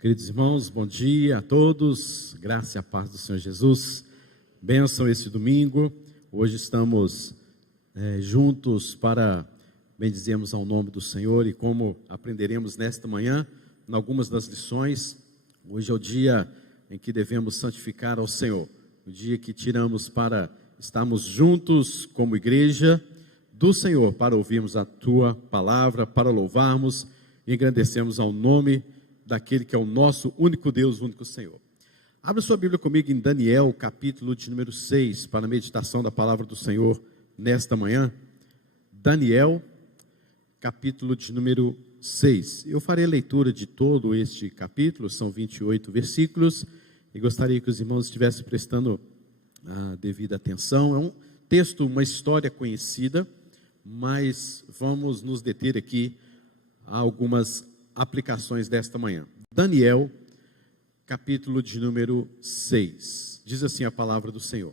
Queridos irmãos, bom dia a todos, graça e a paz do Senhor Jesus, bênção esse domingo. Hoje estamos juntos para bendizermos ao nome do Senhor e como aprenderemos nesta manhã, em algumas das lições, hoje é o dia em que devemos santificar ao Senhor, o dia que tiramos para estarmos juntos como igreja do Senhor, para ouvirmos a Tua palavra, para louvarmos e engrandecermos ao nome daquele que é o nosso único Deus, único Senhor. Abra sua Bíblia comigo em Daniel, capítulo de número 6, para a meditação da palavra do Senhor nesta manhã. Daniel, capítulo de número 6. Eu farei a leitura de todo este capítulo, são 28 versículos, e gostaria que os irmãos estivessem prestando a devida atenção. É um texto, uma história conhecida, mas vamos nos deter aqui a algumas aplicações desta manhã. Daniel, capítulo de número 6. Diz assim a palavra do Senhor.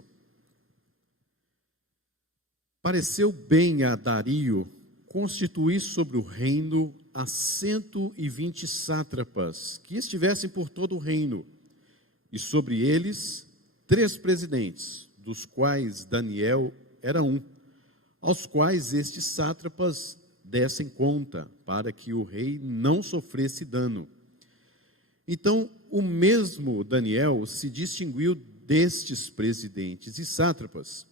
Pareceu bem a Dario constituir sobre o reino a 120 sátrapas, que estivessem por todo o reino, e sobre eles 3 presidentes, dos quais Daniel era um, aos quais estes sátrapas dessem conta, para que o rei não sofresse dano. Então, o mesmo Daniel se distinguiu destes presidentes e sátrapas,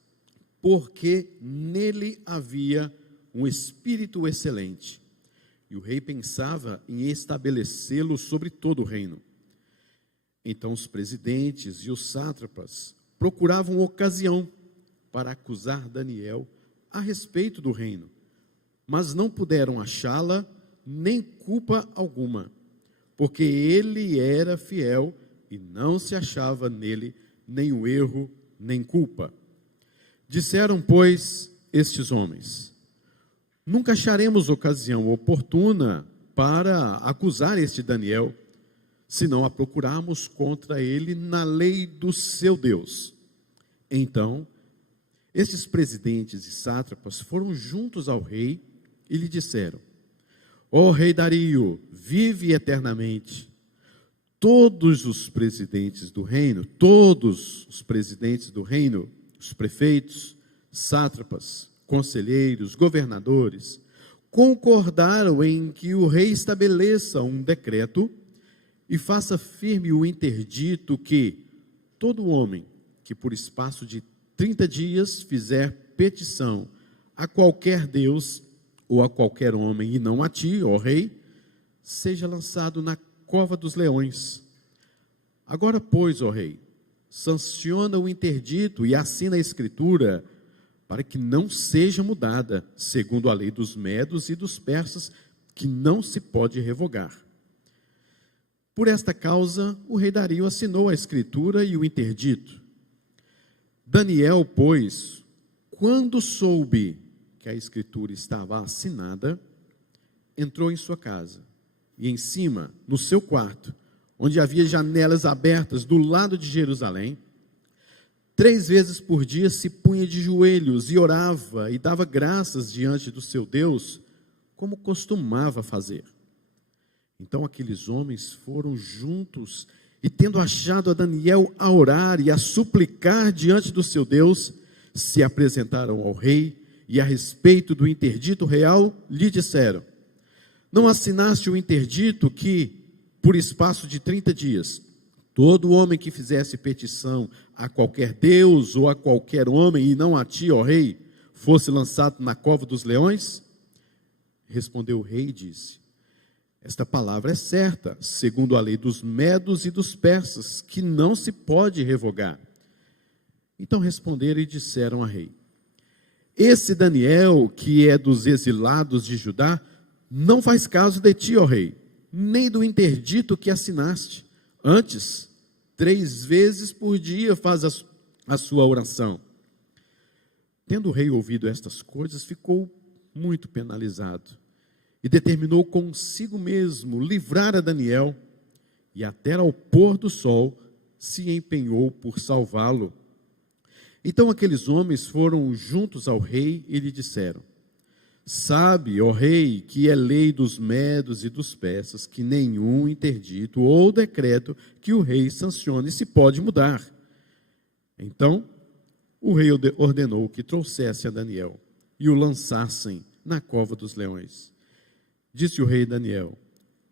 porque nele havia um espírito excelente, e o rei pensava em estabelecê-lo sobre todo o reino. Então, os presidentes e os sátrapas procuravam ocasião para acusar Daniel a respeito do reino, mas não puderam achá-la, nem culpa alguma, porque ele era fiel e não se achava nele nenhum erro, nem culpa. Disseram, pois, estes homens: nunca acharemos ocasião oportuna para acusar este Daniel, se não a procurarmos contra ele na lei do seu Deus. Então, estes presidentes e sátrapas foram juntos ao rei e lhe disseram: ó rei Dario, vive eternamente. Todos os presidentes do reino, os prefeitos, sátrapas, conselheiros, governadores, concordaram em que o rei estabeleça um decreto e faça firme o interdito que todo homem que por espaço de 30 dias fizer petição a qualquer Deus ou a qualquer homem, e não a ti, ó rei, seja lançado na cova dos leões. Agora, pois, ó rei, sanciona o interdito e assina a escritura, para que não seja mudada, segundo a lei dos medos e dos persas, que não se pode revogar. Por esta causa, o rei Dario assinou a escritura e o interdito. Daniel, pois, quando soube que a escritura estava assinada, entrou em sua casa, e em cima, no seu quarto, onde havia janelas abertas do lado de Jerusalém, 3 vezes por dia se punha de joelhos e orava e dava graças diante do seu Deus, como costumava fazer. Então aqueles homens foram juntos, e tendo achado a Daniel a orar e a suplicar diante do seu Deus, se apresentaram ao rei, e a respeito do interdito real, lhe disseram: não assinaste o interdito que, por espaço de 30 dias, todo homem que fizesse petição a qualquer Deus ou a qualquer homem, e não a ti, ó rei, fosse lançado na cova dos leões? Respondeu o rei e disse: esta palavra é certa, segundo a lei dos medos e dos persas, que não se pode revogar. Então responderam e disseram a rei: esse Daniel, que é dos exilados de Judá, não faz caso de ti, ó rei, nem do interdito que assinaste. Antes, 3 vezes por dia faz a sua oração. Tendo o rei ouvido estas coisas, ficou muito penalizado, e determinou consigo mesmo livrar a Daniel, e até ao pôr do sol se empenhou por salvá-lo. Então aqueles homens foram juntos ao rei e lhe disseram: Sabe, ó rei, que é lei dos medos e dos persas, que nenhum interdito ou decreto que o rei sancione se pode mudar. Então, o rei ordenou que trouxesse a Daniel e o lançassem na cova dos leões. Disse o rei Daniel: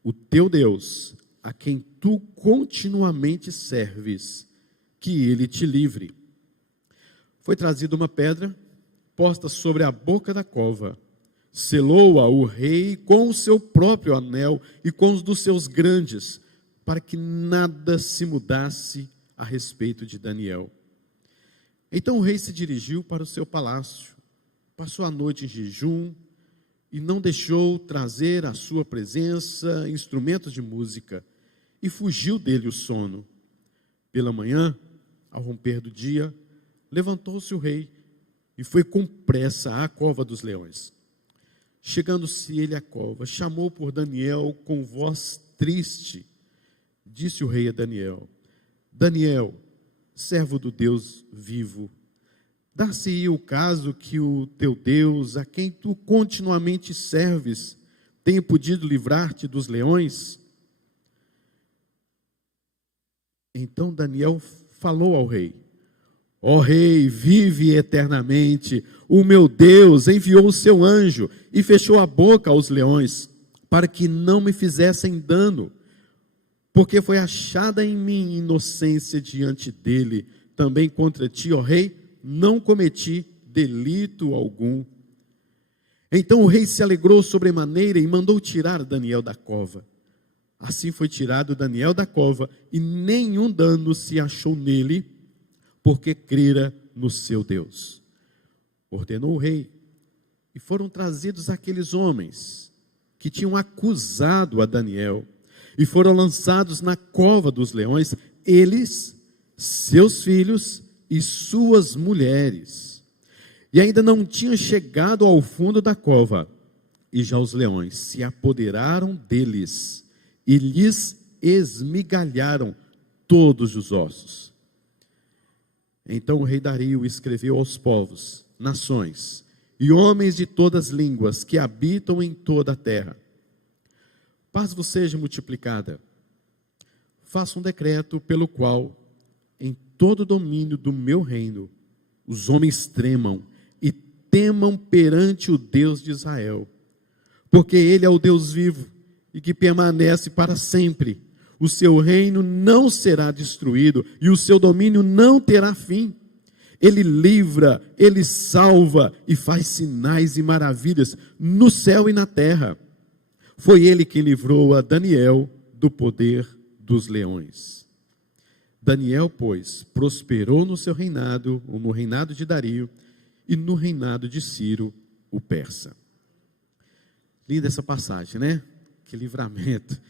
o teu Deus, a quem tu continuamente serves, que ele te livre. Foi trazida uma pedra, posta sobre a boca da cova. Selou-a o rei com o seu próprio anel e com os dos seus grandes, para que nada se mudasse a respeito de Daniel. Então o rei se dirigiu para o seu palácio, passou a noite em jejum e não deixou trazer à sua presença instrumentos de música, e fugiu dele o sono. Pela manhã, ao romper do dia, levantou-se o rei e foi com pressa à cova dos leões. Chegando-se ele à cova, chamou por Daniel com voz triste. Disse o rei a Daniel: Daniel, servo do Deus vivo, dar-se-ia o caso que o teu Deus, a quem tu continuamente serves, tenha podido livrar-te dos leões? Então Daniel falou ao rei: ó rei, vive eternamente, o meu Deus enviou o seu anjo e fechou a boca aos leões, para que não me fizessem dano, porque foi achada em mim inocência diante dele. Também contra ti, ó rei, não cometi delito algum. Então o rei se alegrou sobremaneira e mandou tirar Daniel da cova. Assim foi tirado Daniel da cova, e nenhum dano se achou nele, porque crera no seu Deus. Ordenou o rei, e foram trazidos aqueles homens que tinham acusado a Daniel, e foram lançados na cova dos leões, eles, seus filhos e suas mulheres. E ainda não tinham chegado ao fundo da cova, e já os leões se apoderaram deles, e lhes esmigalharam todos os ossos. Então o rei Dario escreveu aos povos, nações e homens de todas as línguas que habitam em toda a terra: paz vos seja multiplicada. Faça um decreto pelo qual, em todo o domínio do meu reino, os homens tremam e temam perante o Deus de Israel, porque ele é o Deus vivo e que permanece para sempre. O seu reino não será destruído e o seu domínio não terá fim. Ele livra, ele salva e faz sinais e maravilhas no céu e na terra. Foi ele que livrou a Daniel do poder dos leões. Daniel, pois, prosperou no seu reinado, ou no reinado de Dario, e no reinado de Ciro, o persa. Linda essa passagem, né? Que livramento,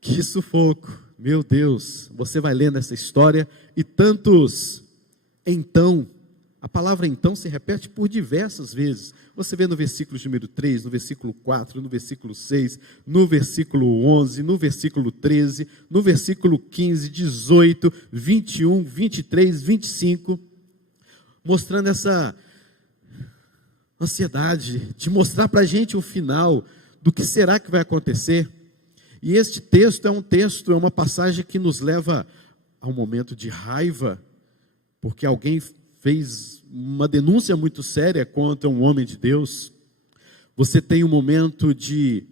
que sufoco. Meu Deus, você vai lendo essa história e tantos então. A palavra então se repete por diversas vezes. Você vê no versículo número 3, no versículo 4, no versículo 6, no versículo 11, no versículo 13, no versículo 15, 18, 21, 23, 25, mostrando essa ansiedade de mostrar para a gente o final do que será que vai acontecer. E este texto é uma passagem que nos leva a um momento de raiva, porque alguém fez uma denúncia muito séria contra um homem de Deus. Você tem um momento de,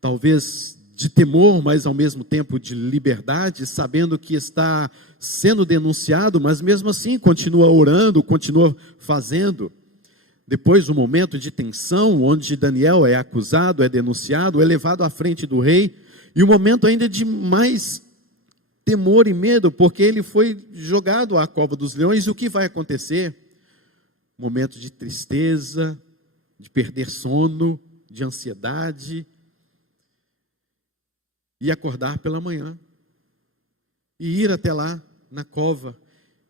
talvez, de temor, mas ao mesmo tempo de liberdade, sabendo que está sendo denunciado, mas mesmo assim continua orando, continua fazendo. Depois um momento de tensão, onde Daniel é acusado, é denunciado, é levado à frente do rei, e um momento ainda de mais temor e medo, porque ele foi jogado à cova dos leões. E o que vai acontecer? Momento de tristeza, de perder sono, de ansiedade, e acordar pela manhã, e ir até lá, na cova,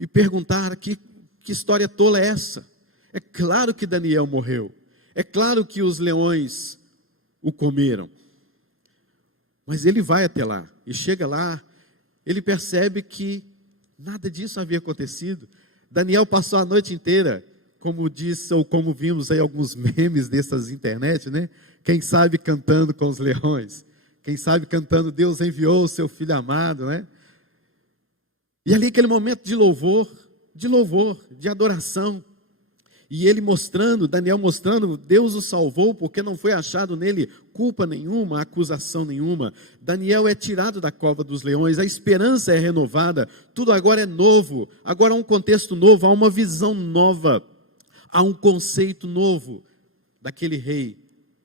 e perguntar: que história tola é essa? É claro que Daniel morreu, é claro que os leões o comeram, mas ele vai até lá, e chega lá, ele percebe que nada disso havia acontecido. Daniel passou a noite inteira como disse, ou como vimos aí alguns memes dessas internet, né? Quem sabe cantando com os leões, quem sabe cantando Deus enviou o seu filho amado, né? E ali aquele momento de louvor, de adoração, e ele mostrando, Daniel mostrando, Deus o salvou porque não foi achado nele culpa nenhuma, acusação nenhuma. Daniel é tirado da cova dos leões, a esperança é renovada, tudo agora é novo, agora há um contexto novo, há uma visão nova, há um conceito novo daquele rei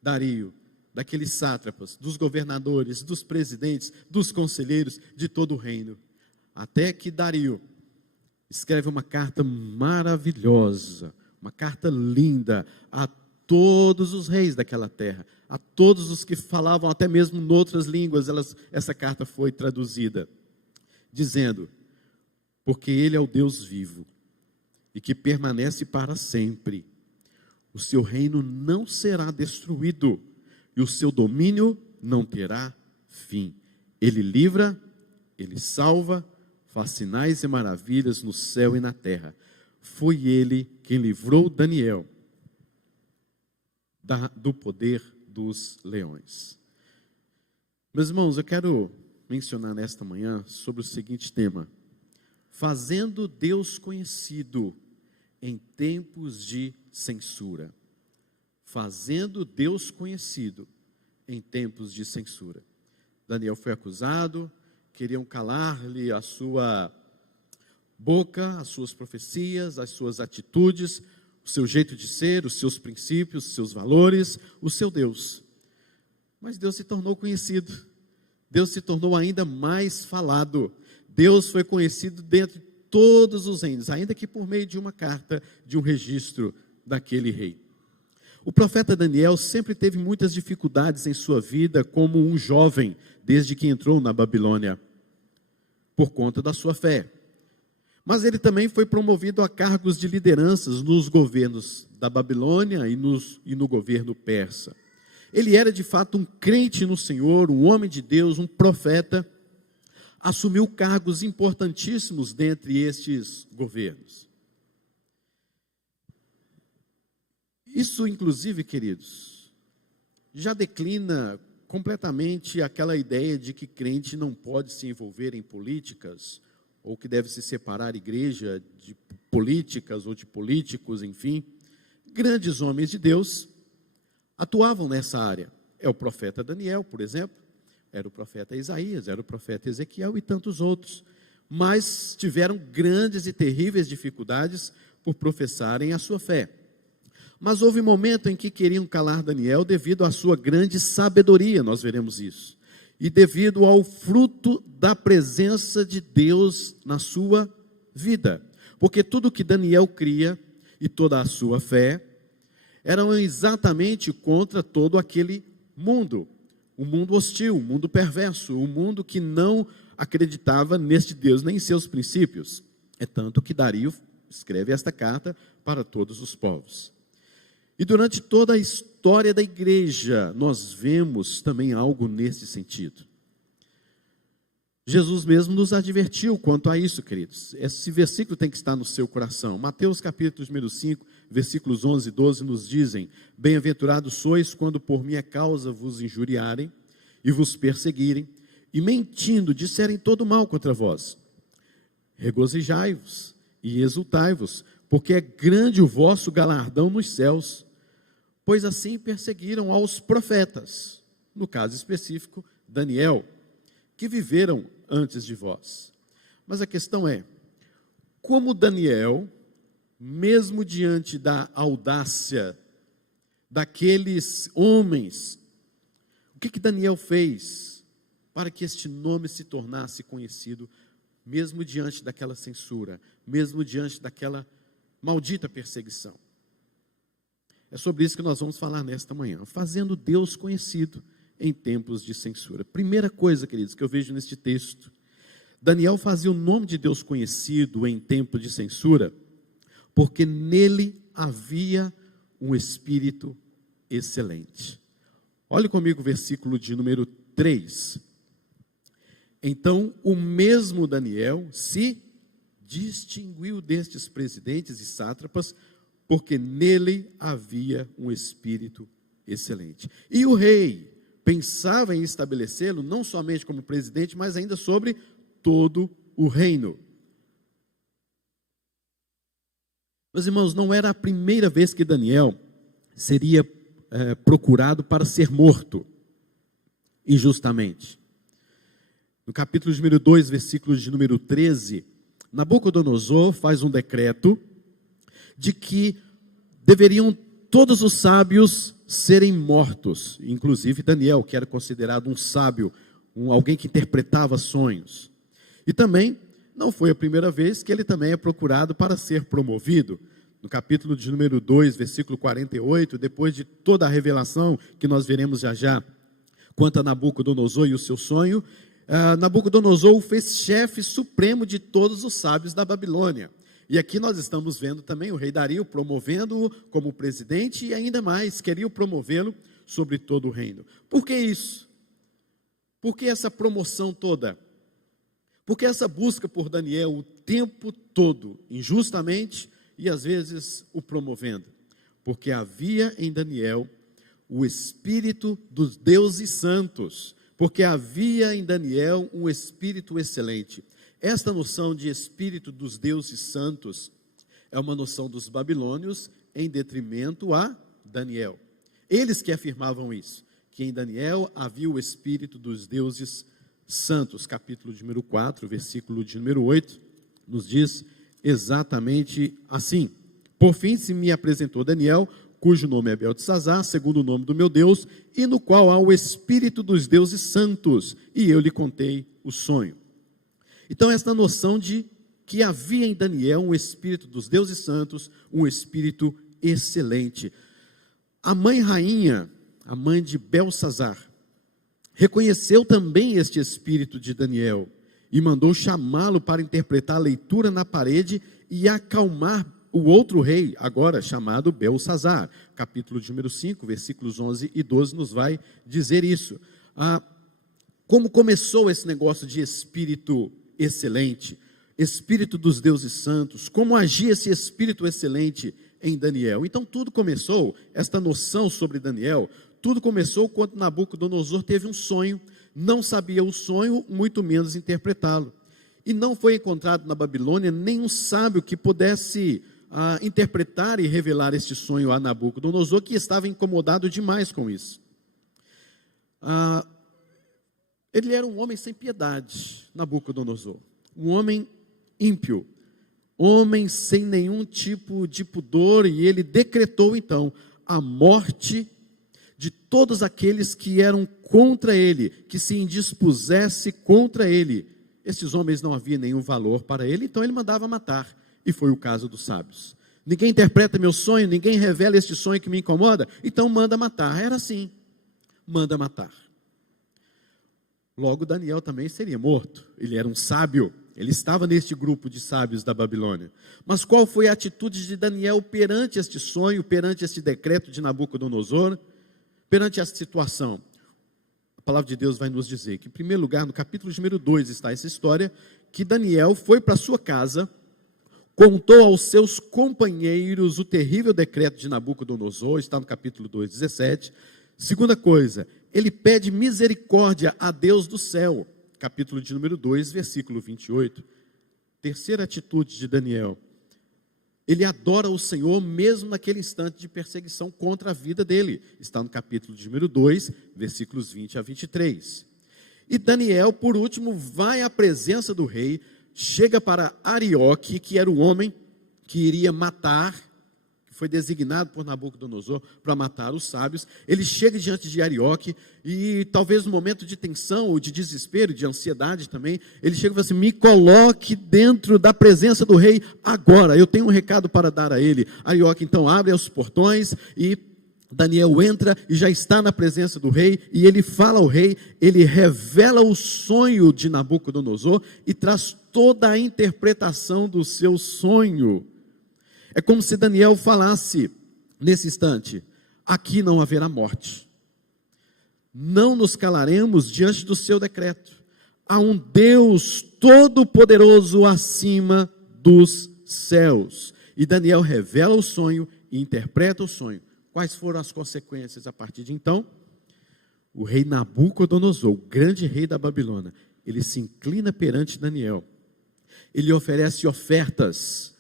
Dario, daqueles sátrapas, dos governadores, dos presidentes, dos conselheiros, de todo o reino. Até que Dario escreve uma carta maravilhosa, uma carta linda a todos os reis daquela terra, a todos os que falavam até mesmo em outras línguas, essa carta foi traduzida, dizendo, porque Ele é o Deus vivo, e que permanece para sempre, o seu reino não será destruído, e o seu domínio não terá fim. Ele livra, Ele salva, faz sinais e maravilhas no céu e na terra. Foi Ele quem livrou Daniel do poder dos leões. Meus irmãos, eu quero mencionar nesta manhã sobre o seguinte tema: fazendo Deus conhecido em tempos de censura. Fazendo Deus conhecido em tempos de censura. Daniel foi acusado, queriam calar-lhe a sua boca, as suas profecias, as suas atitudes, o seu jeito de ser, os seus princípios, os seus valores, o seu Deus. Mas Deus se tornou conhecido, Deus se tornou ainda mais falado, Deus foi conhecido dentre todos os reinos, ainda que por meio de uma carta, de um registro daquele rei. O profeta Daniel sempre teve muitas dificuldades em sua vida como um jovem, desde que entrou na Babilônia, por conta da sua fé. Mas ele também foi promovido a cargos de lideranças nos governos da Babilônia e no governo persa. Ele era de fato um crente no Senhor, um homem de Deus, um profeta, assumiu cargos importantíssimos dentre estes governos. Isso, inclusive, queridos, já declina completamente aquela ideia de que crente não pode se envolver em políticas, ou que deve se separar igreja de políticas ou de políticos, enfim. Grandes homens de Deus atuavam nessa área. É o profeta Daniel, por exemplo, era o profeta Isaías, era o profeta Ezequiel e tantos outros. Mas tiveram grandes e terríveis dificuldades por professarem a sua fé. Mas houve um momento em que queriam calar Daniel devido à sua grande sabedoria, nós veremos isso. E devido ao fruto da presença de Deus na sua vida. Porque tudo que Daniel cria e toda a sua fé eram exatamente contra todo aquele mundo. O mundo hostil, o mundo perverso, o mundo que não acreditava neste Deus, nem em seus princípios. É tanto que Dario escreve esta carta para todos os povos. E durante toda a história da igreja, nós vemos também algo nesse sentido. Jesus mesmo nos advertiu quanto a isso, queridos. Esse versículo tem que estar no seu coração. Mateus capítulo número 5, versículos 11 e 12 nos dizem: bem-aventurados sois quando por minha causa vos injuriarem e vos perseguirem, e mentindo disserem todo mal contra vós. Regozijai-vos e exultai-vos, porque é grande o vosso galardão nos céus. Pois assim perseguiram aos profetas, no caso específico, Daniel, que viveram antes de vós. Mas a questão é, como Daniel, mesmo diante da audácia daqueles homens, o que Daniel fez para que este nome se tornasse conhecido, mesmo diante daquela censura, mesmo diante daquela maldita perseguição? É sobre isso que nós vamos falar nesta manhã, fazendo Deus conhecido em tempos de censura. Primeira coisa, queridos, que eu vejo neste texto, Daniel fazia o nome de Deus conhecido em tempo de censura, porque nele havia um espírito excelente. Olhe comigo o versículo de número 3. Então, o mesmo Daniel se distinguiu destes presidentes e sátrapas, porque nele havia um espírito excelente. E o rei pensava em estabelecê-lo não somente como presidente, mas ainda sobre todo o reino. Meus irmãos, não era a primeira vez que Daniel seria procurado para ser morto injustamente. No capítulo de número 2, versículos de número 13, Nabucodonosor faz um decreto de que deveriam todos os sábios serem mortos, inclusive Daniel, que era considerado um sábio, alguém que interpretava sonhos. E também, não foi a primeira vez que ele também é procurado para ser promovido. No capítulo de número 2, versículo 48, depois de toda a revelação que nós veremos já já, quanto a Nabucodonosor e o seu sonho, Nabucodonosor o fez chefe supremo de todos os sábios da Babilônia. E aqui nós estamos vendo também o rei Dario promovendo-o como presidente e ainda mais, queria promovê-lo sobre todo o reino. Por que isso? Por que essa promoção toda? Por que essa busca por Daniel o tempo todo, injustamente, e às vezes o promovendo? Porque havia em Daniel o espírito dos deuses santos, porque havia em Daniel um espírito excelente. Esta noção de espírito dos deuses santos é uma noção dos babilônios em detrimento a Daniel. Eles que afirmavam isso, que em Daniel havia o espírito dos deuses santos. Capítulo de número 4, versículo de número 8, nos diz exatamente assim: por fim se me apresentou Daniel, cujo nome é Beltesazar, segundo o nome do meu Deus, e no qual há o espírito dos deuses santos, e eu lhe contei o sonho. Então, esta noção de que havia em Daniel um espírito dos deuses santos, um espírito excelente. A mãe rainha, a mãe de Beltesazar, reconheceu também este espírito de Daniel e mandou chamá-lo para interpretar a leitura na parede e acalmar o outro rei, agora chamado Beltesazar. Capítulo de número 5, versículos 11 e 12 nos vai dizer isso. Como começou esse negócio de espírito excelente, espírito dos deuses santos, como agia esse espírito excelente em Daniel? Então tudo começou, esta noção sobre Daniel, tudo começou quando Nabucodonosor teve um sonho, não sabia o sonho, muito menos interpretá-lo. E não foi encontrado na Babilônia nenhum sábio que pudesse interpretar e revelar este sonho a Nabucodonosor, que estava incomodado demais com isso. Ele era um homem sem piedade, Nabucodonosor, um homem ímpio, homem sem nenhum tipo de pudor, e ele decretou então a morte de todos aqueles que eram contra ele, que se indispusesse contra ele. Esses homens não havia nenhum valor para ele, então ele mandava matar, e foi o caso dos sábios. Ninguém interpreta meu sonho, ninguém revela este sonho que me incomoda, então manda matar. Era assim, manda matar. Logo, Daniel também seria morto. Ele era um sábio, ele estava neste grupo de sábios da Babilônia. Mas qual foi a atitude de Daniel perante este sonho, perante este decreto de Nabucodonosor, perante esta situação? A palavra de Deus vai nos dizer que, em primeiro lugar, no capítulo número 2 está essa história, que Daniel foi para sua casa, contou aos seus companheiros o terrível decreto de Nabucodonosor, está no capítulo 2, 17. Segunda coisa, ele pede misericórdia a Deus do céu, capítulo de número 2, versículo 28. Terceira atitude de Daniel, ele adora o Senhor mesmo naquele instante de perseguição contra a vida dele, está no capítulo de número 2, versículos 20 a 23. E Daniel, por último, vai à presença do rei, chega para Arioque, que era o homem que iria matar, foi designado por Nabucodonosor para matar os sábios. Ele chega diante de Arioque e talvez no momento de tensão ou de desespero, de ansiedade também, ele chega e fala assim: me coloque dentro da presença do rei agora, eu tenho um recado para dar a ele. Arioque então abre os portões e Daniel entra e já está na presença do rei, e ele fala ao rei, ele revela o sonho de Nabucodonosor e traz toda a interpretação do seu sonho. É como se Daniel falasse nesse instante: aqui não haverá morte, não nos calaremos diante do seu decreto, há um Deus todo-poderoso acima dos céus. E Daniel revela o sonho e interpreta o sonho. Quais foram as consequências a partir de então? O rei Nabucodonosor, o grande rei da Babilônia, ele se inclina perante Daniel. Ele oferece ofertas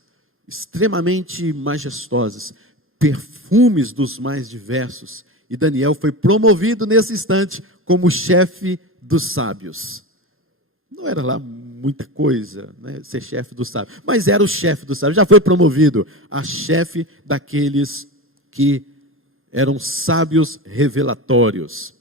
extremamente majestosas, perfumes dos mais diversos. E Daniel foi promovido nesse instante como chefe dos sábios. Não era lá muita coisa, né, ser chefe dos sábios, mas era o chefe dos sábios, já foi promovido a chefe daqueles que eram sábios revelatórios.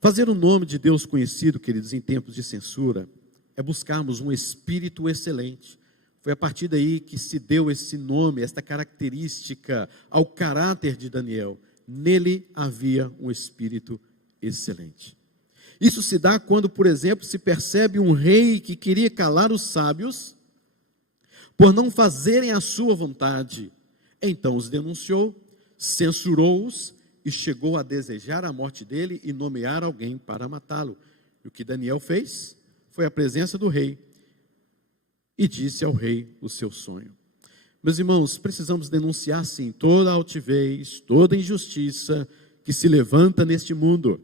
Fazer o nome de Deus conhecido, queridos, em tempos de censura, é buscarmos um espírito excelente. Foi a partir daí que se deu esse nome, esta característica ao caráter de Daniel. Nele havia um espírito excelente. Isso se dá quando, por exemplo, se percebe um rei que queria calar os sábios por não fazerem a sua vontade. Então os denunciou, censurou-os e chegou a desejar a morte dele e nomear alguém para matá-lo. E o que Daniel fez foi a presença do rei e disse ao rei o seu sonho. Meus irmãos, precisamos denunciar sim toda a altivez, toda a injustiça que se levanta neste mundo.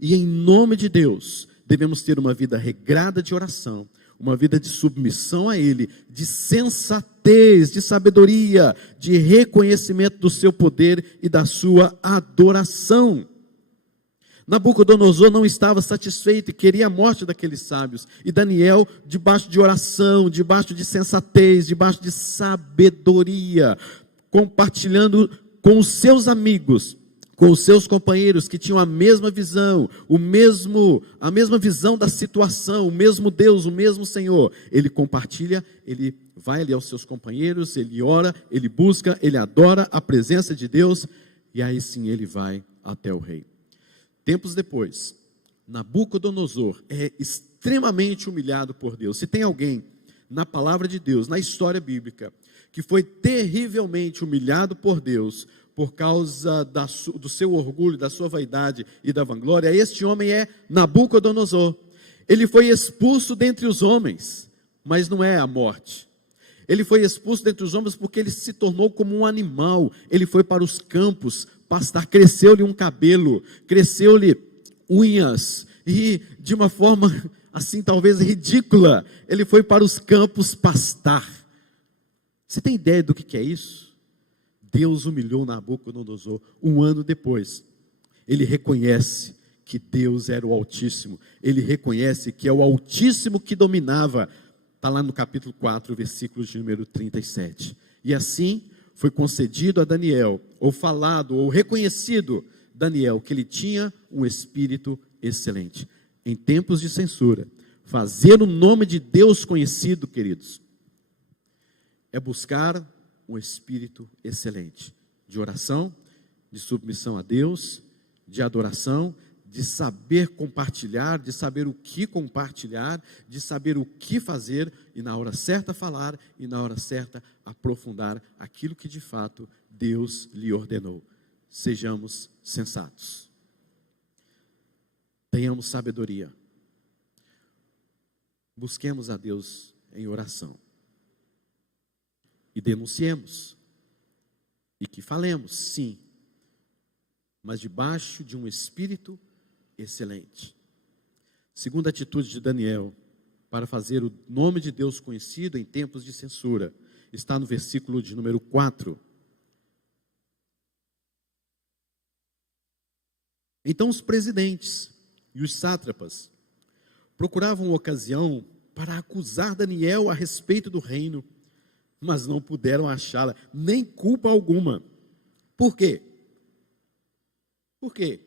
E em nome de Deus, devemos ter uma vida regrada de oração, uma vida de submissão a Ele, de sensatez, de sabedoria, de reconhecimento do seu poder e da sua adoração. Nabucodonosor não estava satisfeito e queria a morte daqueles sábios. E Daniel, debaixo de oração, debaixo de sensatez, debaixo de sabedoria, compartilhando com os seus amigos, com os seus companheiros que tinham a mesma visão, a mesma visão da situação, o mesmo Deus, o mesmo Senhor. Ele compartilha, ele vai ali aos seus companheiros, ele ora, ele busca, ele adora a presença de Deus, e aí sim ele vai até o rei. Tempos depois, Nabucodonosor é extremamente humilhado por Deus. Se tem alguém na palavra de Deus, na história bíblica, que foi terrivelmente humilhado por Deus, por causa do seu orgulho, da sua vaidade e da vanglória, este homem é Nabucodonosor. Ele foi expulso dentre os homens, mas não é a morte. Ele foi expulso dentre os homens porque ele se tornou como um animal. Ele foi para os campos pastar, cresceu-lhe um cabelo, cresceu-lhe unhas, e de uma forma assim talvez ridícula, ele foi para os campos pastar. Você tem ideia do que é isso? Deus humilhou Nabucodonosor. Um ano depois, ele reconhece que Deus era o Altíssimo, ele reconhece que é o Altíssimo que dominava. Está lá no capítulo 4, versículos de número 37. E assim foi concedido a Daniel, ou falado, ou reconhecido Daniel, que ele tinha um espírito excelente. Em tempos de censura, fazer o nome de Deus conhecido, queridos, é buscar um espírito excelente, de oração, de submissão a Deus, de adoração, de saber compartilhar, de saber o que compartilhar, de saber o que fazer, e na hora certa falar, e na hora certa aprofundar aquilo que de fato Deus lhe ordenou. Sejamos sensatos. Tenhamos sabedoria. Busquemos a Deus em oração. E denunciemos, e que falemos, sim, mas debaixo de um espírito excelente. Segunda atitude de Daniel, para fazer o nome de Deus conhecido em tempos de censura, está no versículo de número 4. Então os presidentes e os sátrapas procuravam ocasião para acusar Daniel a respeito do reino, mas não puderam achá-la, nem culpa alguma. Por quê? Por quê?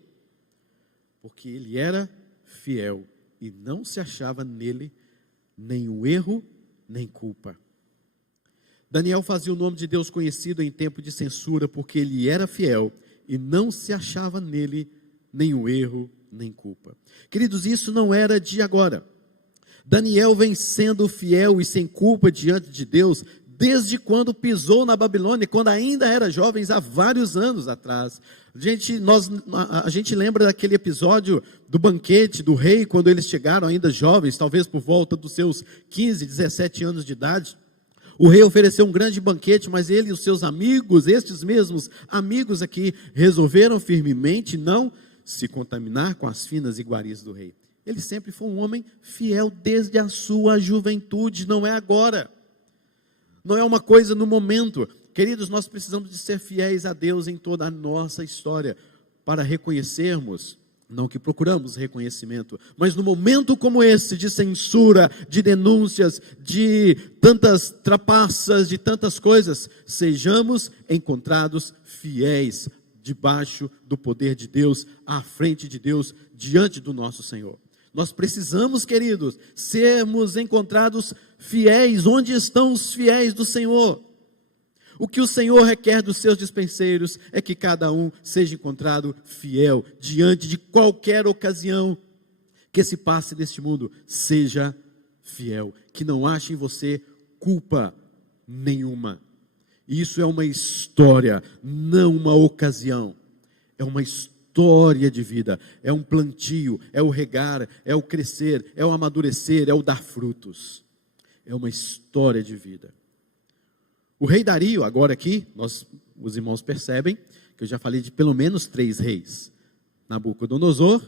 Porque ele era fiel e não se achava nele nenhum erro, nem culpa. Daniel fazia o nome de Deus conhecido em tempo de censura, porque ele era fiel e não se achava nele nenhum erro, nem culpa. Queridos, isso não era de agora. Daniel vem sendo fiel e sem culpa diante de Deus desde quando pisou na Babilônia, quando ainda era jovem, há vários anos atrás. A gente lembra daquele episódio do banquete do rei, quando eles chegaram ainda jovens, talvez por volta dos seus 15, 17 anos de idade. O rei ofereceu um grande banquete, mas ele e os seus amigos, estes mesmos amigos aqui, resolveram firmemente não se contaminar com as finas iguarias do rei. Ele sempre foi um homem fiel desde a sua juventude, não é agora. Não é uma coisa no momento. Queridos, nós precisamos de ser fiéis a Deus em toda a nossa história, para reconhecermos, não que procuramos reconhecimento, mas no momento como esse, de censura, de denúncias, de tantas trapaças, de tantas coisas, sejamos encontrados fiéis, debaixo do poder de Deus, à frente de Deus, diante do nosso Senhor. Nós precisamos, queridos, sermos encontrados fiéis. Onde estão os fiéis do Senhor? O que o Senhor requer dos seus dispenseiros é que cada um seja encontrado fiel diante de qualquer ocasião que se passe neste mundo. Seja fiel, que não ache em você culpa nenhuma. Isso é uma história, não uma ocasião. É uma história de vida, é um plantio, é o regar, é o crescer, é o amadurecer, é o dar frutos. É uma história de vida. O rei Dario, agora aqui, os irmãos percebem que eu já falei de pelo menos 3 reis. Nabucodonosor,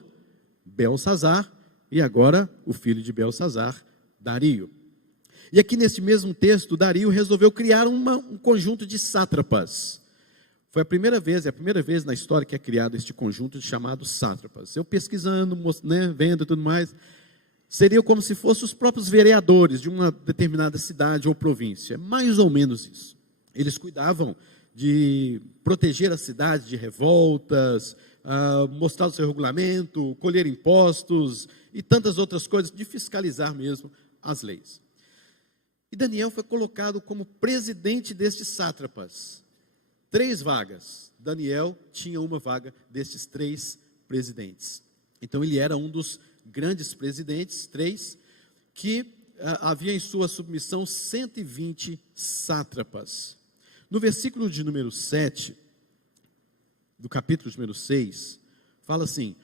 Belsazar e agora o filho de Belsazar, Dario. E aqui neste mesmo texto, Dario resolveu criar um conjunto de sátrapas. Foi a primeira vez na história que é criado este conjunto chamado sátrapas. Eu pesquisando, vendo e tudo mais, seria como se fossem os próprios vereadores de uma determinada cidade ou província. Mais ou menos isso. Eles cuidavam de proteger a cidade de revoltas, mostrar o seu regulamento, colher impostos e tantas outras coisas, de fiscalizar mesmo as leis. E Daniel foi colocado como presidente destes sátrapas. 3 vagas. Daniel tinha uma vaga destes 3 presidentes. Então ele era um dos grandes presidentes, 3, que havia em sua submissão 120 sátrapas. No versículo de número 7, do capítulo de número 6, fala assim: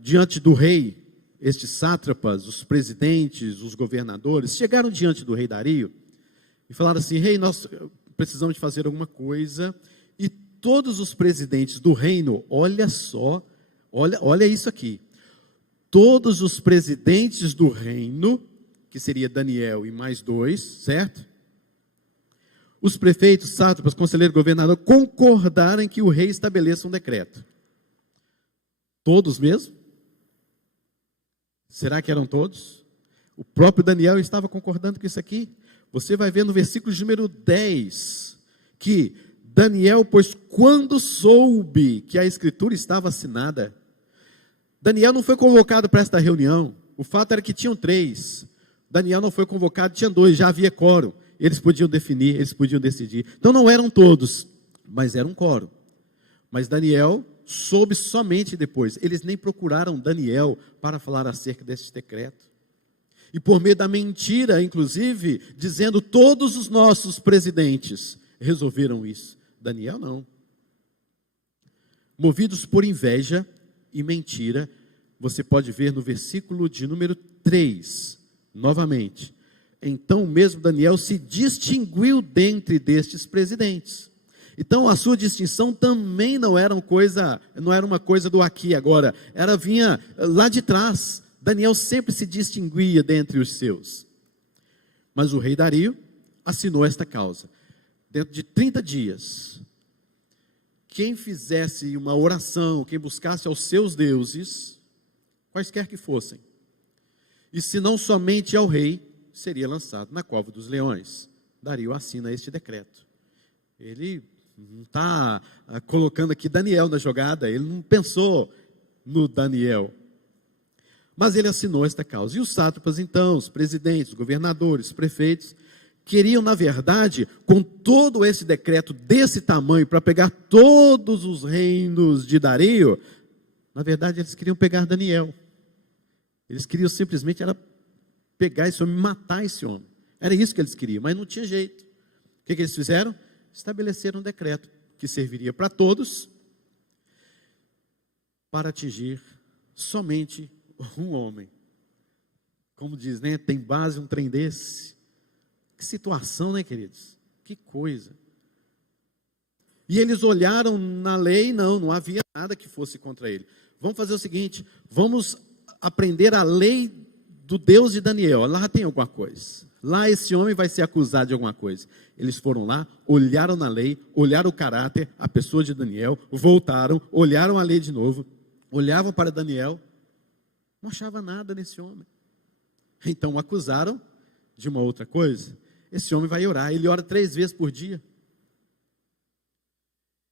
diante do rei, estes sátrapas, os presidentes, os governadores, chegaram diante do rei Dario e falaram assim: rei, nós precisamos de fazer alguma coisa. E todos os presidentes do reino, olha só, olha isso aqui, todos os presidentes do reino, que seria Daniel e mais 2, certo? Os prefeitos, sátrapas, conselheiro, governador, concordaram em que o rei estabeleça um decreto. Todos mesmo? Será que eram todos? O próprio Daniel estava concordando com isso aqui. Você vai ver no versículo de número 10, que Daniel, pois quando soube que a escritura estava assinada, Daniel não foi convocado para esta reunião. O fato era que tinham 3. Daniel não foi convocado, tinha 2, já havia quórum. Eles podiam definir, eles podiam decidir. Então não eram todos, mas era um quórum. Mas Daniel soube somente depois. Eles nem procuraram Daniel para falar acerca desse decreto. E por meio da mentira, inclusive, dizendo todos os nossos presidentes resolveram isso. Daniel não. Movidos por inveja e mentira, você pode ver no versículo de número 3, novamente. Então mesmo Daniel se distinguiu dentre destes presidentes. Então a sua distinção também não era uma coisa do aqui e agora, vinha lá de trás. Daniel sempre se distinguia dentre os seus. Mas o rei Dario assinou esta causa. Dentro de 30 dias, quem fizesse uma oração, quem buscasse aos seus deuses, quaisquer que fossem, e se não somente ao rei, seria lançado na cova dos leões. Dario assina este decreto. Ele não está colocando aqui Daniel na jogada, ele não pensou no Daniel. Mas ele assinou esta causa. E os sátrapas, então, os presidentes, os governadores, os prefeitos, queriam, na verdade, com todo esse decreto desse tamanho, para pegar todos os reinos de Dario, na verdade, eles queriam pegar Daniel. Eles queriam simplesmente pegar esse homem, matar esse homem. Era isso que eles queriam, mas não tinha jeito. O que eles fizeram? Estabeleceram um decreto que serviria para todos, para atingir somente um homem. Como diz, né? Tem base um trem desse, Que situação, né, queridos? Que coisa. E eles olharam na lei, não havia nada que fosse contra ele. Vamos fazer o seguinte, vamos aprender a lei do Deus de Daniel. Lá tem alguma coisa. Lá esse homem vai ser acusado de alguma coisa. Eles foram lá, olharam na lei, olharam o caráter, a pessoa de Daniel, voltaram, olharam a lei de novo, olhavam para Daniel, não achava nada nesse homem. Então o acusaram de uma outra coisa. Esse homem vai orar, ele ora 3 vezes por dia.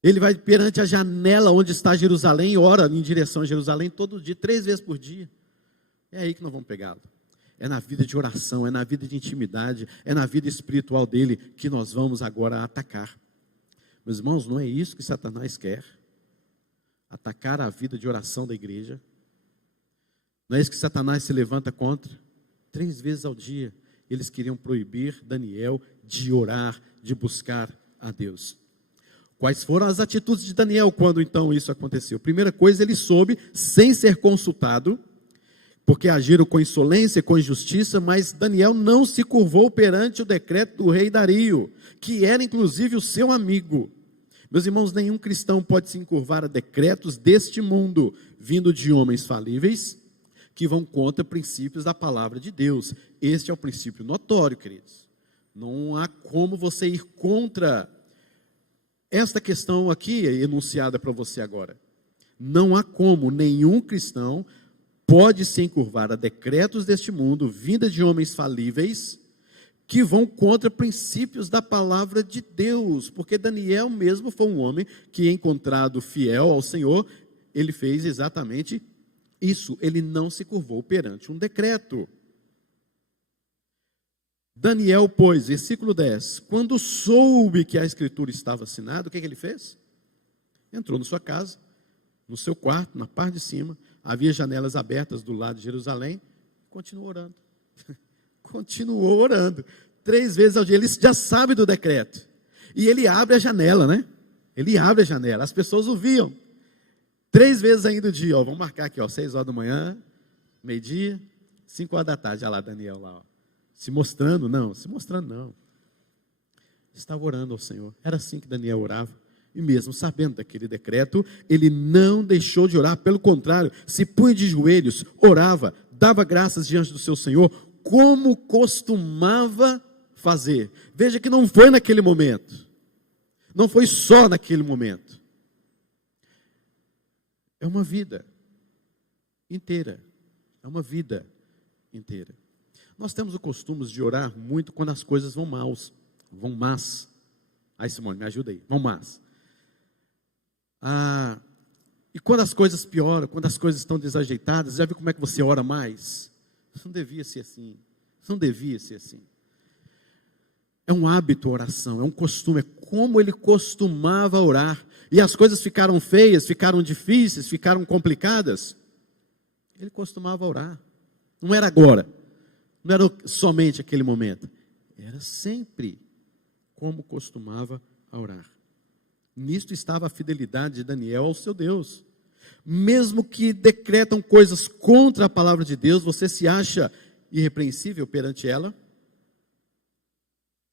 Ele vai perante a janela onde está Jerusalém e ora em direção a Jerusalém todo dia, 3 vezes por dia. É aí que nós vamos pegá-lo. É na vida de oração, é na vida de intimidade, é na vida espiritual dele que nós vamos agora atacar. Meus irmãos, não é isso que Satanás quer. Atacar a vida de oração da igreja. Não é isso que Satanás se levanta contra. 3 vezes ao dia, eles queriam proibir Daniel de orar, de buscar a Deus. Quais foram as atitudes de Daniel quando então isso aconteceu? Primeira coisa, ele soube, sem ser consultado, porque agiram com insolência, com injustiça, mas Daniel não se curvou perante o decreto do rei Dario, que era inclusive o seu amigo. Meus irmãos, nenhum cristão pode se encurvar a decretos deste mundo, vindo de homens falíveis, que vão contra princípios da palavra de Deus. Este é o princípio notório, queridos. Não há como você ir contra esta questão aqui enunciada para você agora. Não há como nenhum cristão pode se encurvar a decretos deste mundo, vinda de homens falíveis, que vão contra princípios da palavra de Deus, porque Daniel mesmo foi um homem que, encontrado fiel ao Senhor, ele fez exatamente isso, ele não se curvou perante um decreto. Daniel, pois, versículo 10, quando soube que a escritura estava assinada, o que ele fez? Entrou na sua casa, no seu quarto, na parte de cima, havia janelas abertas do lado de Jerusalém, continuou orando. Continuou orando. 3 vezes ao dia, ele já sabe do decreto. E ele abre a janela, né? Ele abre a janela, as pessoas o viam. 3 vezes ainda o dia, ó, vamos marcar aqui, ó, 6 horas da manhã, meio-dia, 5 horas da tarde, olha lá Daniel lá, ó. Se mostrando não. Estava orando ao Senhor. Era assim que Daniel orava. E mesmo sabendo daquele decreto, ele não deixou de orar. Pelo contrário, se punha de joelhos, orava, dava graças diante do seu Senhor, como costumava fazer. Veja que não foi naquele momento. Não foi só naquele momento. É uma vida inteira. É uma vida inteira. Nós temos o costume de orar muito quando as coisas vão más. Aí, Simone, me ajuda aí. Vão más. E quando as coisas pioram, quando as coisas estão desajeitadas, já viu como é que você ora mais? Não devia ser assim. Não devia ser assim. É um hábito a oração, é um costume, é como ele costumava orar. E as coisas ficaram feias, ficaram difíceis, ficaram complicadas. Ele costumava orar. Não era agora. Não era somente aquele momento. Era sempre como costumava orar. Nisto estava a fidelidade de Daniel ao seu Deus. Mesmo que decretam coisas contra a palavra de Deus, você se acha irrepreensível perante ela?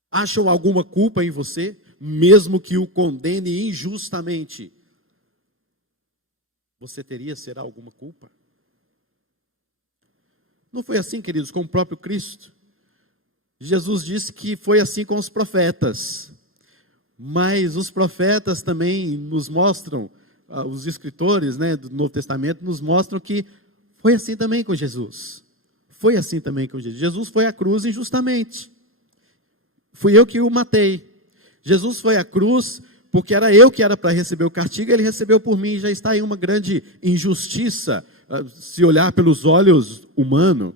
Acham alguma culpa em você? Mesmo que o condene injustamente, você será alguma culpa? Não foi assim, queridos, com o próprio Cristo. Jesus disse que foi assim com os profetas. Mas os profetas também nos mostram, os escritores, né, do Novo Testamento nos mostram que foi assim também com Jesus. Foi assim também com Jesus. Jesus foi à cruz injustamente. Fui eu que o matei. Jesus foi à cruz porque era eu que era para receber o castigo, ele recebeu por mim. Já está aí uma grande injustiça, se olhar pelos olhos humanos.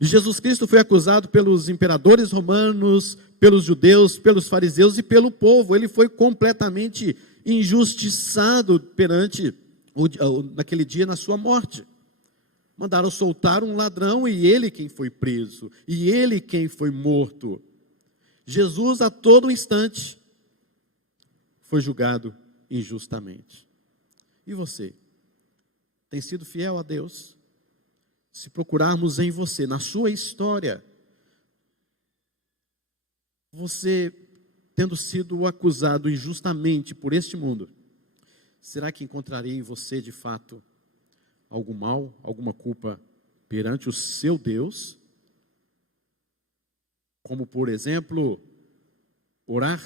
Jesus Cristo foi acusado pelos imperadores romanos, pelos judeus, pelos fariseus e pelo povo. Ele foi completamente injustiçado naquele dia, na sua morte. Mandaram soltar um ladrão e ele quem foi preso, e ele quem foi morto. Jesus a todo instante foi julgado injustamente. E você? Tem sido fiel a Deus? Se procurarmos em você, na sua história, você tendo sido acusado injustamente por este mundo, será que encontraria em você de fato algum mal, alguma culpa perante o seu Deus? Como, por exemplo, orar?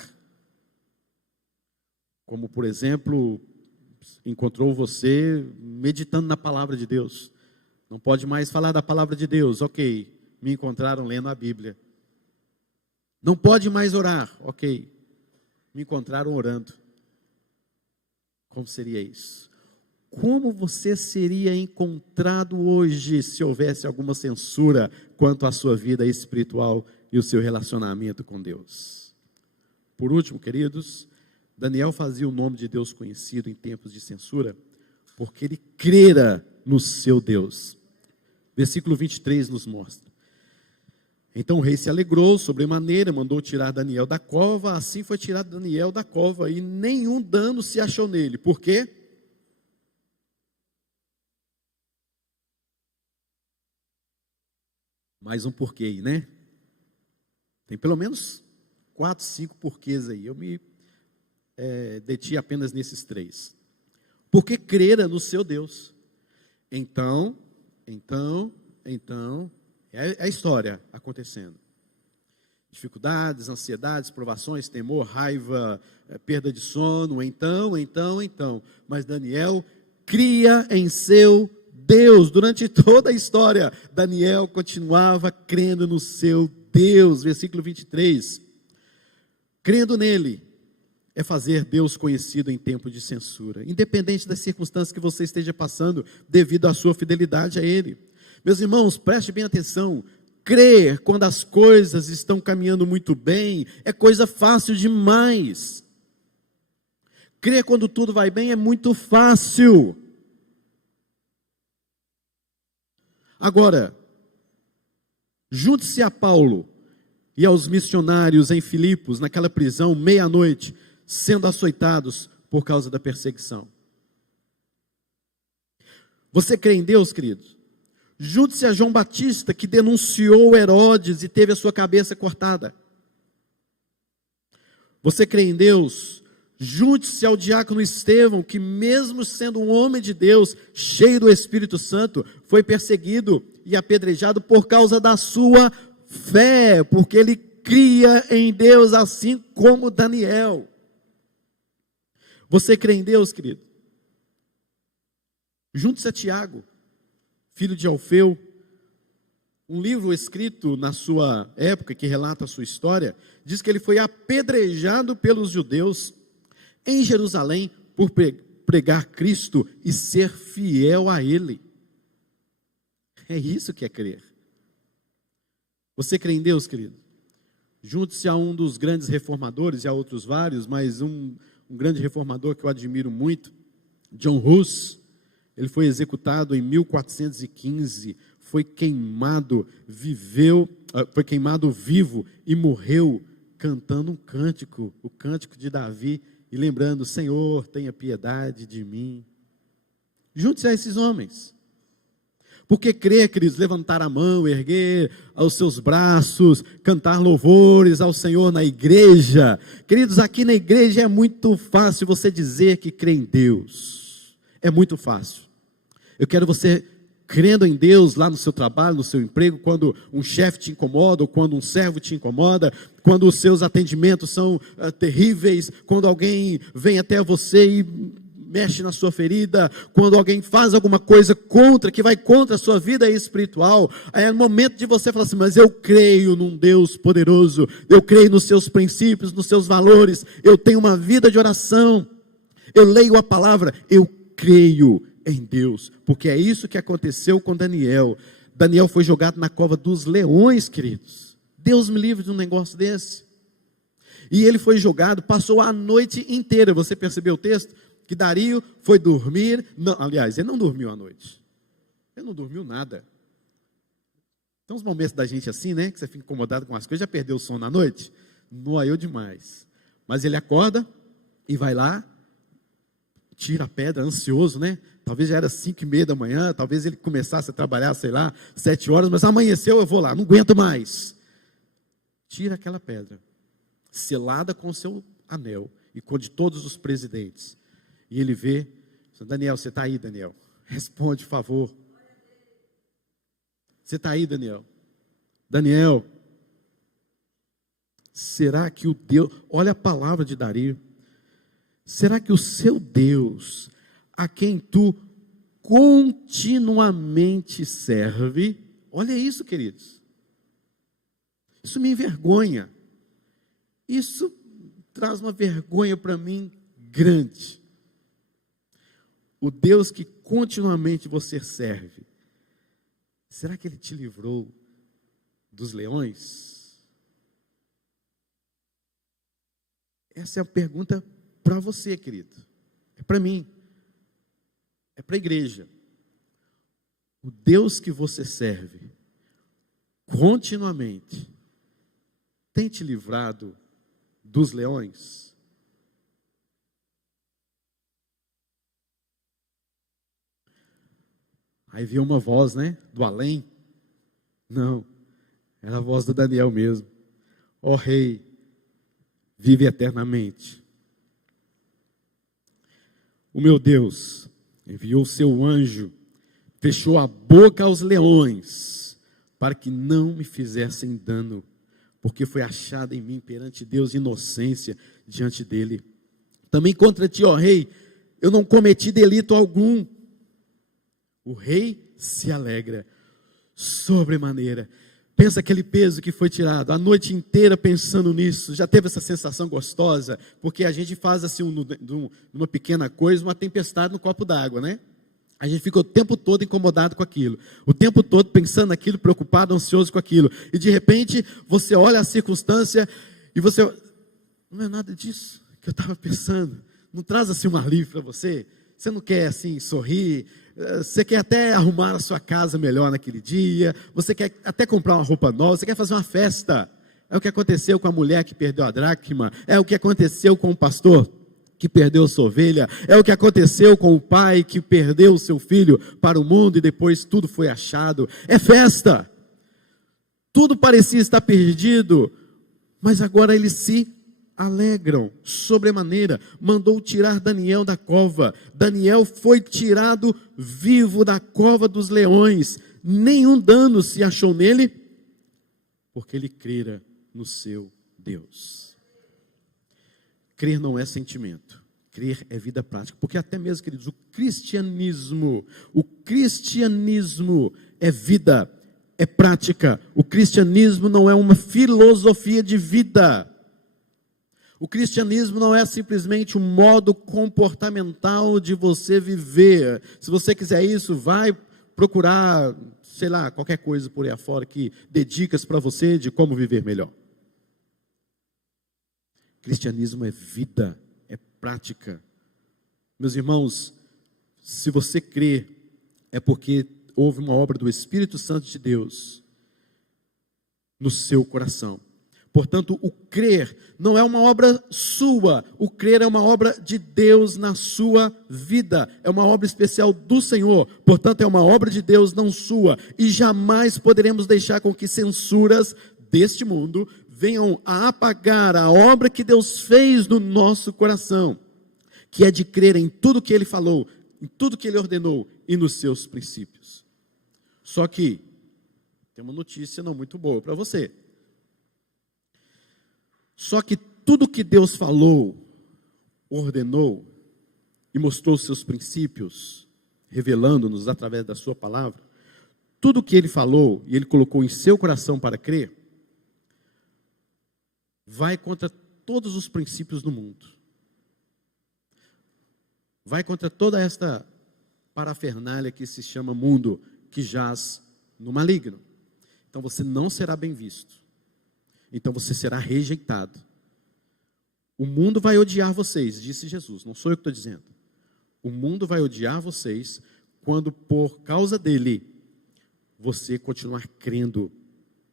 Como, por exemplo, encontrou você meditando na palavra de Deus. Não pode mais falar da palavra de Deus. Ok, me encontraram lendo a Bíblia. Não pode mais orar. Ok, me encontraram orando. Como seria isso? Como você seria encontrado hoje se houvesse alguma censura quanto à sua vida espiritual e o seu relacionamento com Deus? Por último, queridos, Daniel fazia o nome de Deus conhecido em tempos de censura, porque ele crera no seu Deus. Versículo 23 nos mostra. Então o rei se alegrou sobremaneira, mandou tirar Daniel da cova, assim foi tirado Daniel da cova, e nenhum dano se achou nele. Por quê? Mais um porquê aí, né? Tem pelo menos 4, 5 porquês aí. Eu me deti apenas nesses 3. Porque crera no seu Deus. Então, é a história acontecendo. Dificuldades, ansiedades, provações, temor, raiva, perda de sono, então. Mas Daniel cria em seu Deus. Durante toda a história, Daniel continuava crendo no seu Deus. Versículo 23. Crendo nele é fazer Deus conhecido em tempo de censura, independente das circunstâncias que você esteja passando, devido à sua fidelidade a Ele. Meus irmãos, preste bem atenção. Crer quando as coisas estão caminhando muito bem é coisa fácil demais. Crer quando tudo vai bem é muito fácil. Agora, junte-se a Paulo e aos missionários em Filipos, naquela prisão, meia-noite, sendo açoitados por causa da perseguição. Você crê em Deus, queridos? Junte-se a João Batista, que denunciou Herodes e teve a sua cabeça cortada. Você crê em Deus? Junte-se ao diácono Estevão, que mesmo sendo um homem de Deus, cheio do Espírito Santo, foi perseguido e apedrejado por causa da sua fé, porque ele cria em Deus, assim como Daniel. Você crê em Deus, querido? Junte-se a Tiago, filho de Alfeu, um livro escrito na sua época, que relata a sua história, diz que ele foi apedrejado pelos judeus em Jerusalém por pregar Cristo e ser fiel a Ele. É isso que é crer. Você crê em Deus, querido? Junte-se a um dos grandes reformadores, e a outros vários, mas um grande reformador que eu admiro muito, John Hus. Ele foi executado em 1415, foi queimado vivo e morreu cantando um cântico, o cântico de Davi, e lembrando: Senhor, tenha piedade de mim. Junte-se a esses homens. Porque crer, queridos, levantar a mão, erguer os seus braços, cantar louvores ao Senhor na igreja. Queridos, aqui na igreja é muito fácil você dizer que crê em Deus. É muito fácil. Eu quero você crendo em Deus lá no seu trabalho, no seu emprego, quando um chefe te incomoda, ou quando um servo te incomoda, quando os seus atendimentos são terríveis, quando alguém vem até você e mexe na sua ferida, quando alguém faz alguma coisa que vai contra a sua vida espiritual, aí é o momento de você falar assim: mas eu creio num Deus poderoso, eu creio nos seus princípios, nos seus valores, eu tenho uma vida de oração, eu leio a palavra, eu creio em Deus, porque é isso que aconteceu com Daniel. Daniel foi jogado na cova dos leões, queridos. Deus me livre de um negócio desse. E ele foi jogado, passou a noite inteira. Você percebeu o texto? Que Dario foi dormir, não, aliás, ele não dormiu à noite, ele não dormiu nada. Tem uns momentos da gente assim, né, que você fica incomodado com as coisas, já perdeu o sono à noite? Noiou demais, mas ele acorda e vai lá, tira a pedra, ansioso, né, talvez já era 5:30 da manhã, talvez ele começasse a trabalhar, sei lá, 7 horas, mas amanheceu, eu vou lá, não aguento mais, tira aquela pedra, selada com seu anel e com de todos os presidentes. E ele vê, Daniel, você está aí, Daniel? Responde, por favor. Você está aí, Daniel? Daniel, será que o Deus, olha a palavra de Dario, será que o seu Deus, a quem tu continuamente serve, olha isso, queridos, isso me envergonha, isso traz uma vergonha para mim grande. O Deus que continuamente você serve, será que Ele te livrou dos leões? Essa é a pergunta para você, querido. É para mim. É para a igreja. O Deus que você serve, continuamente, tem te livrado dos leões? Aí veio uma voz, né, do além. Não, era a voz do Daniel mesmo. Ó Rei, vive eternamente. O meu Deus enviou o seu anjo, fechou a boca aos leões, para que não me fizessem dano, porque foi achada em mim perante Deus inocência diante dele. Também contra ti, ó Rei, eu não cometi delito algum. O rei se alegra sobremaneira. Pensa aquele peso que foi tirado, a noite inteira pensando nisso. Já teve essa sensação gostosa? Porque a gente faz assim, numa pequena coisa, uma tempestade no copo d'água, né? A gente fica o tempo todo incomodado com aquilo, o tempo todo pensando naquilo, preocupado, ansioso com aquilo. E de repente, você olha a circunstância e você, não é nada disso que eu estava pensando. Não traz assim um alívio para você? Você não quer assim sorrir? Você quer até arrumar a sua casa melhor naquele dia, você quer até comprar uma roupa nova, você quer fazer uma festa. É o que aconteceu com a mulher que perdeu a dracma, é o que aconteceu com o pastor que perdeu sua ovelha, é o que aconteceu com o pai que perdeu o seu filho para o mundo e depois tudo foi achado. É festa. Tudo parecia estar perdido, mas agora eles se alegram sobremaneira. Mandou tirar Daniel da cova. Daniel foi tirado vivo da cova dos leões. Nenhum dano se achou nele, porque ele crera no seu Deus. Crer não é sentimento, crer é vida prática. Porque até mesmo, queridos, o cristianismo é vida, é prática. O cristianismo não é uma filosofia de vida. O cristianismo não é simplesmente um modo comportamental de você viver. Se você quiser isso, vai procurar, sei lá, qualquer coisa por aí afora que dê dicas para você de como viver melhor. Cristianismo é vida, é prática. Meus irmãos, se você crê, é porque houve uma obra do Espírito Santo de Deus no seu coração. Portanto, o crer não é uma obra sua, o crer é uma obra de Deus na sua vida, é uma obra especial do Senhor, portanto é uma obra de Deus, não sua, e jamais poderemos deixar com que censuras deste mundo venham a apagar a obra que Deus fez no nosso coração, que é de crer em tudo que Ele falou, em tudo que Ele ordenou e nos seus princípios. Só que tem uma notícia não muito boa para você. Só que tudo que Deus falou, ordenou e mostrou os seus princípios, revelando-nos através da sua palavra, tudo que Ele falou e Ele colocou em seu coração para crer, vai contra todos os princípios do mundo. Vai contra toda esta parafernália que se chama mundo, que jaz no maligno. Então você não será bem visto. Então você será rejeitado. O mundo vai odiar vocês, disse Jesus, não sou eu que estou dizendo. O mundo vai odiar vocês quando por causa dele você continuar crendo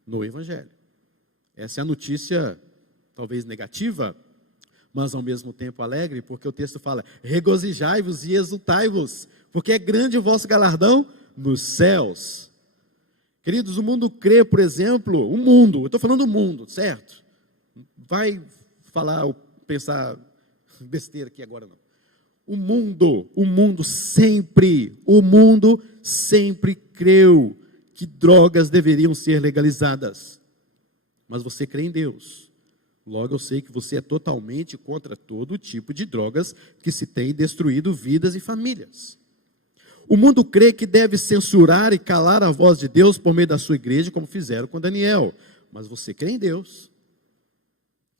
no Evangelho. Essa é a notícia talvez negativa, mas ao mesmo tempo alegre, porque o texto fala, regozijai-vos e exultai-vos, porque é grande o vosso galardão nos céus. Queridos, o mundo crê, por exemplo, eu estou falando do mundo, certo? Vai falar ou pensar besteira aqui agora não. O mundo sempre creu que drogas deveriam ser legalizadas. Mas você crê em Deus. Logo eu sei que você é totalmente contra todo tipo de drogas que se tem destruído vidas e famílias. O mundo crê que deve censurar e calar a voz de Deus por meio da sua igreja, como fizeram com Daniel. Mas você crê em Deus.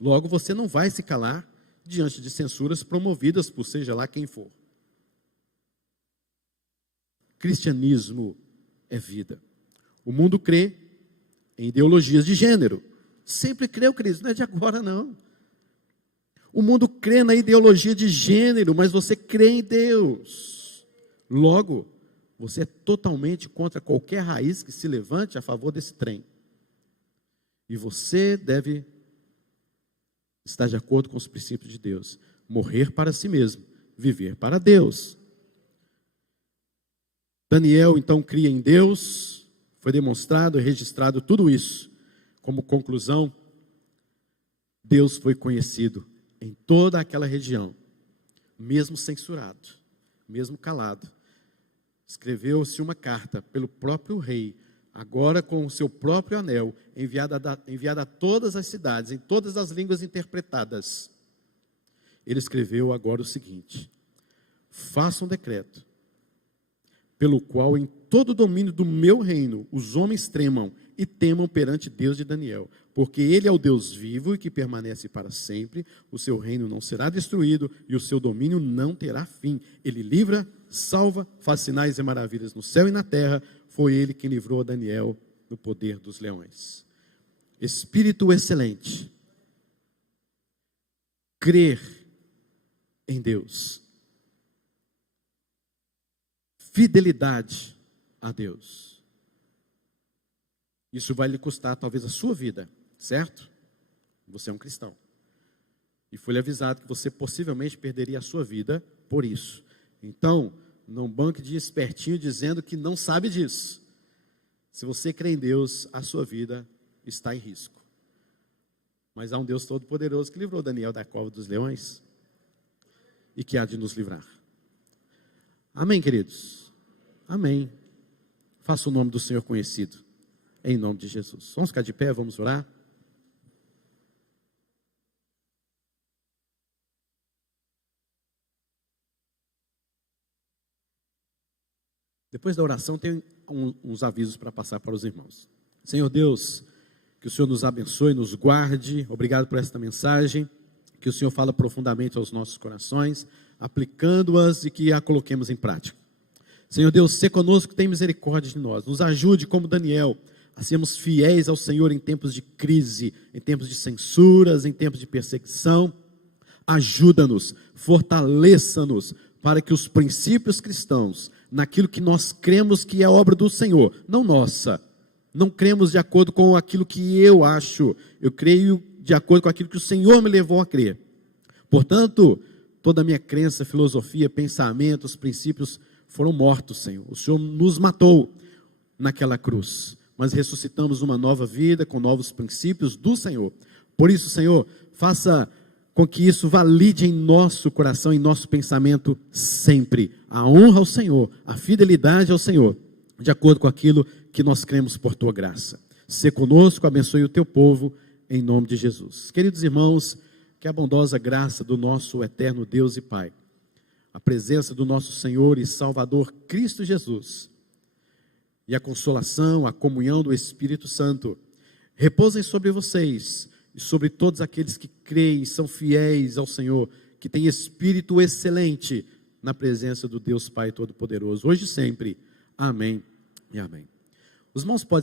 Logo você não vai se calar diante de censuras promovidas por seja lá quem for. Cristianismo é vida. O mundo crê em ideologias de gênero. Sempre creu, Cristo, não é de agora não. O mundo crê na ideologia de gênero, mas você crê em Deus. Logo, você é totalmente contra qualquer raiz que se levante a favor desse trem. E você deve estar de acordo com os princípios de Deus. Morrer para si mesmo, viver para Deus. Daniel então cria em Deus, foi demonstrado e registrado tudo isso. Como conclusão, Deus foi conhecido em toda aquela região, mesmo censurado, mesmo calado. Escreveu-se uma carta pelo próprio rei, agora com o seu próprio anel, enviada a todas as cidades, em todas as línguas interpretadas. Ele escreveu agora o seguinte: faça um decreto, pelo qual em todo o domínio do meu reino os homens tremam e temam perante Deus de Daniel, porque ele é o Deus vivo e que permanece para sempre, o seu reino não será destruído e o seu domínio não terá fim. Ele livra, salva, faz sinais e maravilhas no céu e na terra. Foi ele quem livrou Daniel do poder dos leões. Espírito excelente. Crer em Deus. Fidelidade a Deus. Isso vai lhe custar talvez a sua vida, certo? Você é um cristão. E foi lhe avisado que você possivelmente perderia a sua vida por isso. Então, não banque de espertinho dizendo que não sabe disso. Se você crê em Deus, a sua vida está em risco. Mas há um Deus todo-poderoso que livrou Daniel da cova dos leões e que há de nos livrar. Amém, queridos? Amém. Faça o nome do Senhor conhecido, em nome de Jesus. Vamos ficar de pé, vamos orar. Depois da oração, tem uns avisos para passar para os irmãos. Senhor Deus, que o Senhor nos abençoe, nos guarde. Obrigado por esta mensagem. Que o Senhor fala profundamente aos nossos corações, aplicando-as e que a coloquemos em prática. Senhor Deus, sê conosco, tem misericórdia de nós. Nos ajude, como Daniel, a sermos fiéis ao Senhor em tempos de crise, em tempos de censuras, em tempos de perseguição. Ajuda-nos, fortaleça-nos, para que os princípios cristãos, naquilo que nós cremos que é obra do Senhor, não nossa, não cremos de acordo com aquilo que eu acho, eu creio de acordo com aquilo que o Senhor me levou a crer. Portanto, toda a minha crença, filosofia, pensamentos, princípios foram mortos, Senhor. O Senhor nos matou naquela cruz, mas ressuscitamos uma nova vida com novos princípios do Senhor. Por isso, Senhor, faça com que isso valide em nosso coração, em nosso pensamento sempre. A honra ao Senhor, a fidelidade ao Senhor, de acordo com aquilo que nós cremos por Tua graça. Sê conosco, abençoe o Teu povo, em nome de Jesus. Queridos irmãos, que a bondosa graça do nosso eterno Deus e Pai, a presença do nosso Senhor e Salvador Cristo Jesus, e a consolação, a comunhão do Espírito Santo, repousem sobre vocês, e sobre todos aqueles que creem, são fiéis ao Senhor, que têm espírito excelente na presença do Deus Pai Todo-Poderoso, hoje e sempre. Amém e amém. Os irmãos podem